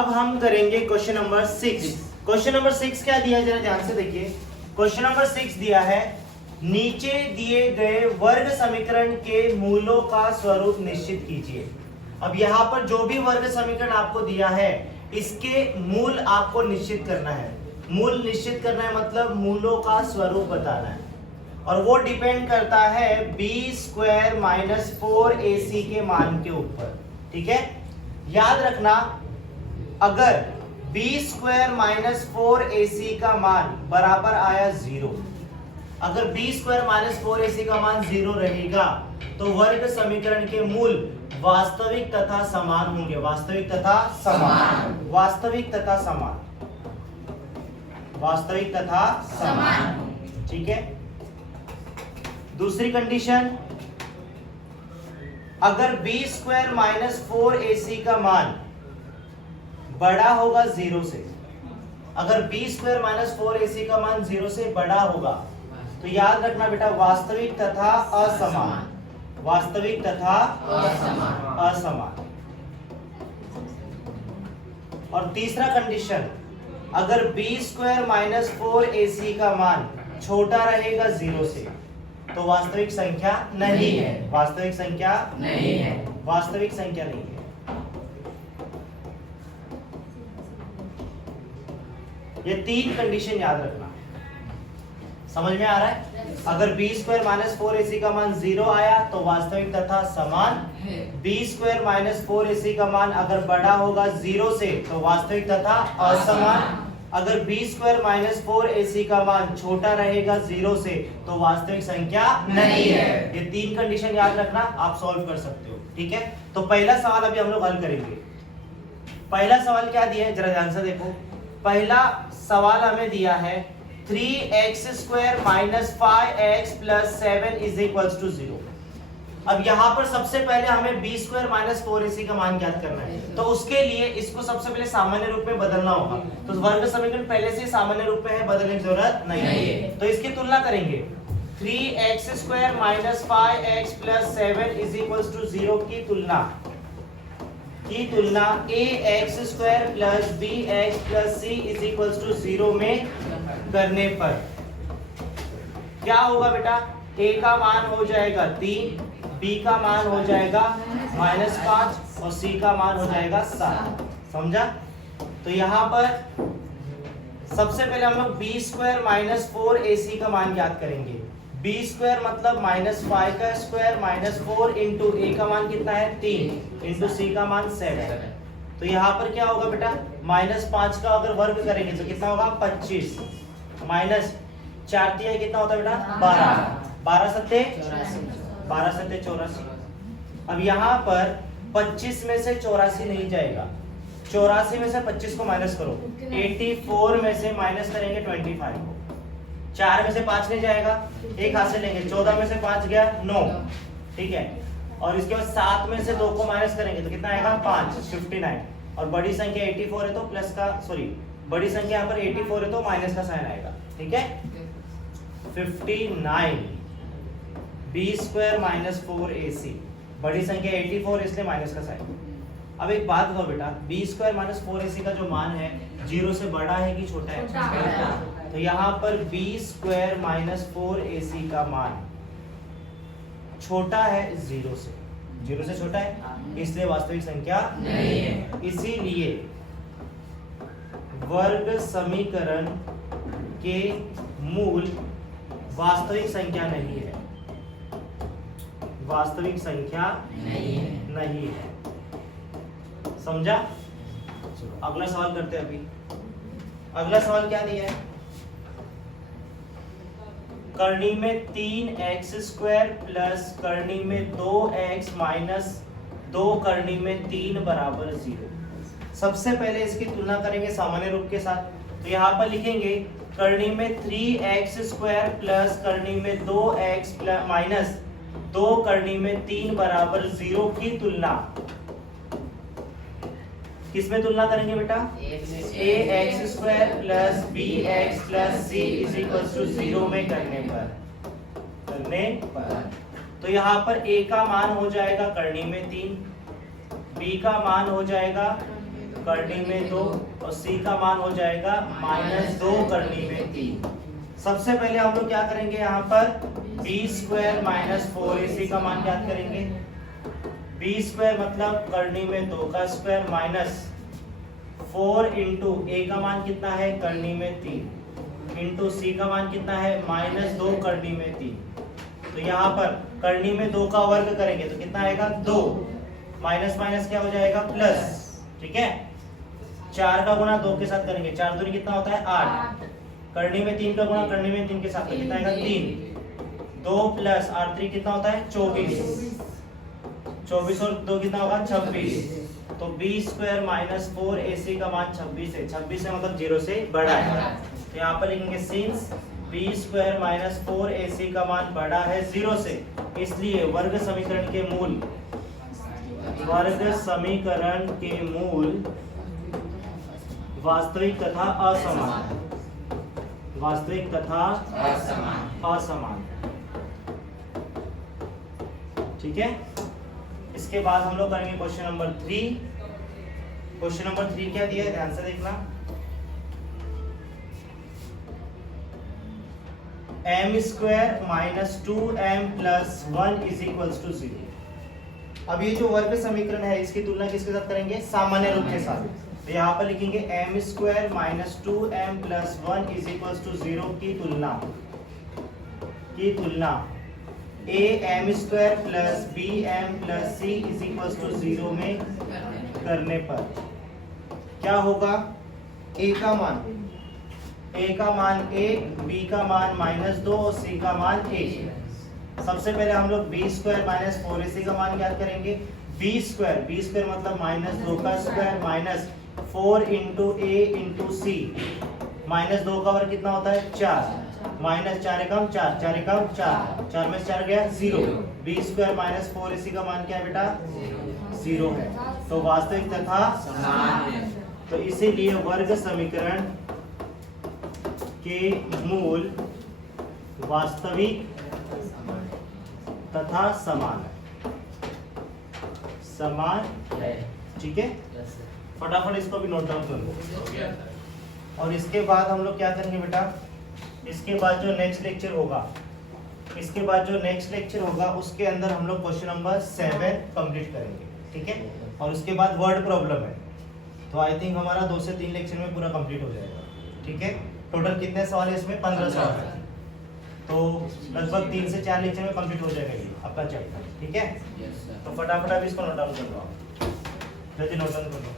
अब हम करेंगे क्वेश्चन नंबर 6। क्वेश्चन नंबर 6 क्या दिया है जरा ध्यान से देखिए। क्वेश्चन नंबर 6 दिया है नीचे दिए गए वर्ग समीकरण के मूलों का स्वरूप निश्चित कीजिए। अब यहाँ पर जो भी वर्ग समीकरण आपको दिया है इसके मूल आपको निश्चित करना है। मूल निश्चित करना है मतलब मूलों का स्वरूप बताना है और वो डिपेंड करता है b² - 4ac के मान के ऊपर। ठीक है, याद रखना अगर b² - 4ac का मान बराबर आया 0, अगर b² - 4ac का मान 0 रहेगा तो वर्ग समीकरण के मूल वास्तविक तथा समान होंगे। वास्तविक तथा समान, वास्तविक तथा समान, वास्तविक तथा समान। ठीक है, दूसरी कंडीशन अगर b² - 4ac का मान बड़ा होगा 0 से, अगर b² - 4ac का मान 0 से बड़ा होगा तो याद रखना बेटा वास्तविक तथा असमान, वास्तविक तथा असमान। और तीसरा कंडीशन अगर b² - 4ac का मान छोटा रहेगा 0 से तो वास्तविक संख्या नहीं है, वास्तविक संख्या नहीं है, वास्तविक संख्या नहीं है। ये 3 कंडीशन याद रखना। समझ में आ रहा है? अगर b² - 4ac का मान 0 आया तो वास्तविक तथा समान, b² - 4ac का मान अगर बड़ा होगा 0 से तो वास्तविक तथा असमान, अगर b² - 4ac का मान छोटा रहेगा 0 से तो वास्तविक संख्या नहीं है। ये 3 कंडीशन याद रखना, आप सॉल्व कर सकते हो। ठीक है, तो पहला सवाल अभी हम लोग हल करेंगे। पहला सवाल क्या दिया है जरा ध्यान से देखो। पहला सवाल हमें दिया है 3x² - 5x + 7 = 0। अब यहाँ पर सबसे पहले हमें b² - 4ac का मान ज्ञात करना है, तो उसके लिए इसको सबसे पहले सामान्य रूप में बदलना होगा। तो वर्ग समीकरण पहले से सामान्य रूप में है, बदलने की जरूरत नहीं है। तो इसकी तुलना करेंगे 3x² - 5x + 7 = 0 की तुलना ax² + bx + c = 0 में करने पर क्या होगा बेटा? a का मान हो जाएगा 3, b का मान हो जाएगा -5 और c का मान हो जाएगा 7। समझा? तो यहाँ पर सबसे पहले हम लोग b² - 4ac का मान ज्ञात करेंगे। b² मतलब -5 का स्क्वायर -4 × a का मान कितना है 3 × c का मान 7। तो यहाँ पर क्या होगा बेटा? -5 का अगर वर्ग करेंगे तो कितना होगा 25 -4 दिया कितना होता है बेटा 12, 12 सत्ते 84। अब यहाँ पर 25 में से 84 नहीं जाएगा, 84 में से 25 को माइनस करो, 84 में से माइनस करेंगे 25 को, 4 में से 5 नहीं जाएगा, एक हाथ से लेंगे, 14 में से 5 गया 9। ठीक है, और इसके बाद 7 में से 2 को माइनस करेंगे तो कितना आएगा 5, 59। और बड़ी संख्या 84 है तो प्लस का बड़ी संख्या यहाँ पर 84 है तो माइनस का साइन आएगा। ठीक है, 59 b² - 4ac, बड़ी संख्या 84 इसलिए माइनस का साइन। अब एक बात बताओ बेटा, b² - 4ac का जो मान है 0 से बड़ा है कि छोटा है? तो यहाँ पर b² - 4ac का मान छोटा है 0 से, 0 से छोटा है इसलिए वास्तविक संख्या नहीं है। इसीलिए वर्ग समीकरण के मूल वास्तविक संख्या नहीं है, वास्तविक संख्या नहीं है। समझा? अगला सवाल करते हैं। अभी अगला सवाल क्या दिया है? करनी में 3x² प्लस करनी में 2x माइनस 2 करनी में 3 बराबर 0। सबसे पहले इसकी तुलना करेंगे सामान्य रूप के साथ। तो यहाँ पर लिखेंगे करनी में 3x² प्लस करनी में 2x माइनस 2 करनी में 3 बराबर 0 की तुलना किसमें तुलना करेंगे बेटा? ax² plus bx plus c = 0 में करने पर तो यहाँ पर a का मान हो जाएगा करनी में 3, b का मान हो जाएगा करनी में 2 और c का मान हो जाएगा -2 करनी में 3। सबसे पहले हम लोग क्या करेंगे, यहाँ पर b स्क्वायर माइनस 4ac का मान ज्ञात करेंगे। b स्क्वायर मतलब करनी में 2 का स्क्वायर माइनस 4 इंटू a का मान कितना है, करनी में 3 इंटू c का मान कितना है, -2 करनी में 3। तो यहाँ पर करनी में 2 का वर्ग करेंगे तो कितना आएगा, 2 माइनस माइनस क्या हो जाएगा, प्लस। ठीक है, 4 का गुणा 2 के साथ करेंगे, 4 दूनी कितना होता है, 8। करनी में 3 का गुणा करनी में 3 के साथ कितना आएगा, 3। 2 प्लस 8 3 कितना होता है, 24। 24 और 2 कितना होगा, 26। तो b स्क्वायर माइनस 4ac का मान 26 है। 26 है मतलब 0 से बड़ा है। तो यहाँ पर लिखेंगे since b square minus 4ac का मान बड़ा है 0 से, इसलिए वर्ग समीकरण के मूल वास्तविक तथा असमान। ठीक है, इसके बाद हम लोग करेंगे क्वेश्चन नंबर 3। क्वेश्चन नंबर 3 क्या दिया है, ध्यान से देखना। m square minus 2m plus 1 is equals to 0। अब ये जो वर्ग समीकरण है इसकी तुलना किसके साथ करेंगे, सामान्य रूप के साथ। तो यहाँ पर लिखेंगे m square minus 2m plus 1 is equals to 0 की तुलना a m square plus b m plus c is equals to 0 में करने पर क्या होगा, a का मान 1, b का मान -2 और c का मान 1। सबसे पहले हम लोग b स्क्वायर माइनस 4ac का मान ज्ञात करेंगे। b स्क्वायर मतलब -2 का square minus 4 into a into c, -2 का वर्ग कितना होता है, 4, माइनस 4 एकम 4, 4 एकम 4, 4 में 4 गया 0। b स्क्वायर माइनस 4ac का मान क्या है बेटा, 0 है। तो वास्तविक तथा समान है। तो इसीलिए वर्ग समीकरण के मूल वास्तविक तथा समान है। ठीक है, फटाफट इसको भी नोट डाउन कर लो। और इसके बाद हम लोग क्या करेंगे बेटा, इसके बाद जो नेक्स्ट लेक्चर होगा उसके अंदर हम लोग क्वेश्चन नंबर 7 कंप्लीट करेंगे। ठीक है, और उसके बाद वर्ड प्रॉब्लम है। तो आई थिंक हमारा 2 से 3 लेक्चर में पूरा कंप्लीट हो जाएगा। ठीक है, टोटल कितने सवाल है इसमें, 15 सवाल है। तो लगभग 3 से 4 लेक्चर में कंप्लीट हो जाएगा ये आपका चैप्टर। ठीक है, तो फटाफट आप इसको नोट डाउन कर लो, जल्दी नोट डाउन कर लो।